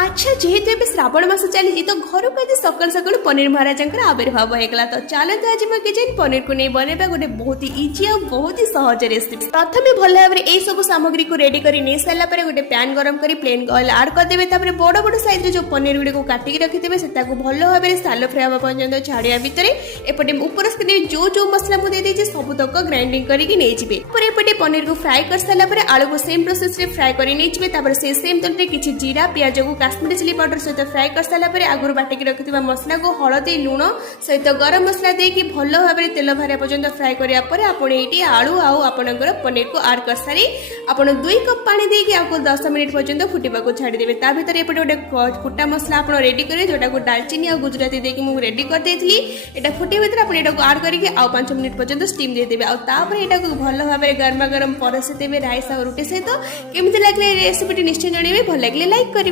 अच्छा जेहेतु ए श्रावण मास चली तो घर को आज सकाल सकाल पनीर महाराज आविर्भाव होगा तो चलते आज मैं किचन पनीर को नहीं बनवा गोटे बहुत ही इजी और बहुत ही सहज रेसिपी। प्रथम भल भाव में यह सब सामग्री को रेडी कर नहीं सारा गोटे पैन गरम कर प्लेन ऑयल आड करदे बड़ बड़ साइज जो पनीर गुड़ी को काटिक रखिथे से भल भाव में सालो फ्राई हाँ पर्यटन छाड़ा भितर एपटे ऊपर स्क्रीन जो जो मसला मुझे सबुतक ग्राइंडिंग करके एपटे पनीर को फ्राई कर सारा आलू को सेम प्रोसेस रे फ्राई कर से सेम तेल किसी जीरा पियाज को काश्मीरी चिली पाउडर सहित फ्राई कर सारा आगुरी बाटिक रखि मसला को हलदी लुण सहित गरम मसला देकी भल भाव में तेल बाहर पर्यटन फ्राई करापर आपड़ी आलू आपणकर पनीर को आड कर सारी आप 2 कप पानी देकी आपको 10 मिनिट पर्यटन फुटा को छाड़ीदेवे ता भर एपटे गोटे कुटा मसला आप रेडी करेंगे जोटा को दालचीनी और गुजराती देकी मुझे रेडी कर देती एटा फुटे भर आप आड करके 5 मिनिट पर्यटन स्टीम देदेवे आपर भल भाव में गरमा गरम परसी देवे राइस और रुटी सहित केमती लगे रेसिपी निश्चय जनइबे भल लगे लाइक करेंगे।